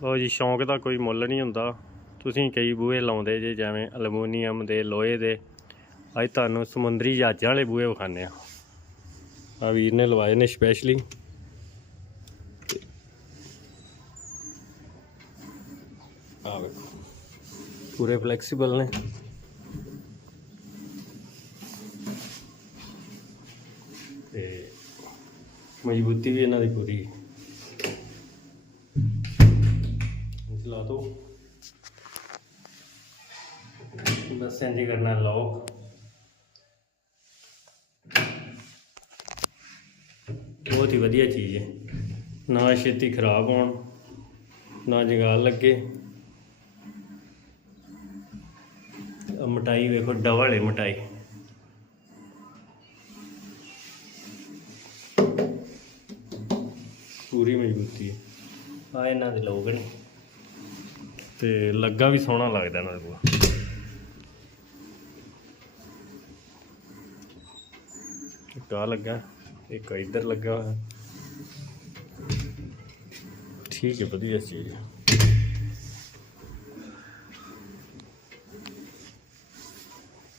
ਲਓ ਜੀ, ਸ਼ੌਂਕ ਦਾ ਕੋਈ ਮੁੱਲ ਨਹੀਂ ਹੁੰਦਾ। ਤੁਸੀਂ ਕਈ ਬੂਹੇ ਲਾਉਂਦੇ ਜੇ, ਜਿਵੇਂ ਐਲੂਮੀਨੀਅਮ ਦੇ, ਲੋਹੇ ਦੇ। ਅੱਜ ਤੁਹਾਨੂੰ ਸਮੁੰਦਰੀ ਜਹਾਜ਼ਾਂ ਵਾਲੇ ਬੂਹੇ ਵਿਖਾਣੇ ਆ ਆ ਵੀਰ ਨੇ ਲਵਾਏ ਨੇ ਸਪੈਸ਼ਲੀ ਆ ਵੇਖੋ, ਪੂਰੇ ਫਲੈਕਸੀਬਲ ਨੇ। ਤੇ ਮਜ਼ਬੂਤੀ ਵੀ ਇਹਨਾਂ ਦੀ ਪੂਰੀ। ਚਲਾ ਦੋ। ਬਸ ਇੰਜ ਹੀ ਕਰਨਾ ਲੌਕ ਬਹੁਤ ਹੀ ਵਧੀਆ ਚੀਜ਼ ਹੈ। ਨਾ ਛੇਤੀ ਖਰਾਬ ਹੋਣ, ਨਾ ਜਗਾਲ ਲੱਗੇ। ਆਹ ਮਟਾਈ ਵੇਖੋ, ਡਬਲ ਹੈ ਮਟਾਈ ਪੂਰੀ ਮਜ਼ਬੂਤੀ ਹੈ। ਆ ਇਹਨਾਂ ਦੇ ਲੋਕ ਨੇ। ਤੇ ਲੱਗਾ ਵੀ ਸੋਹਣਾ ਲੱਗਦਾ ਇਹਨਾਂ ਦੇ ਕੋਲ। ਇੱਕ ਆਹ ਲੱਗਾ, ਇੱਕ ਇੱਧਰ ਲੱਗਾ ਹੋਇਆ। ਠੀਕ ਹੈ, ਵਧੀਆ ਚੀਜ਼ ਹੈ।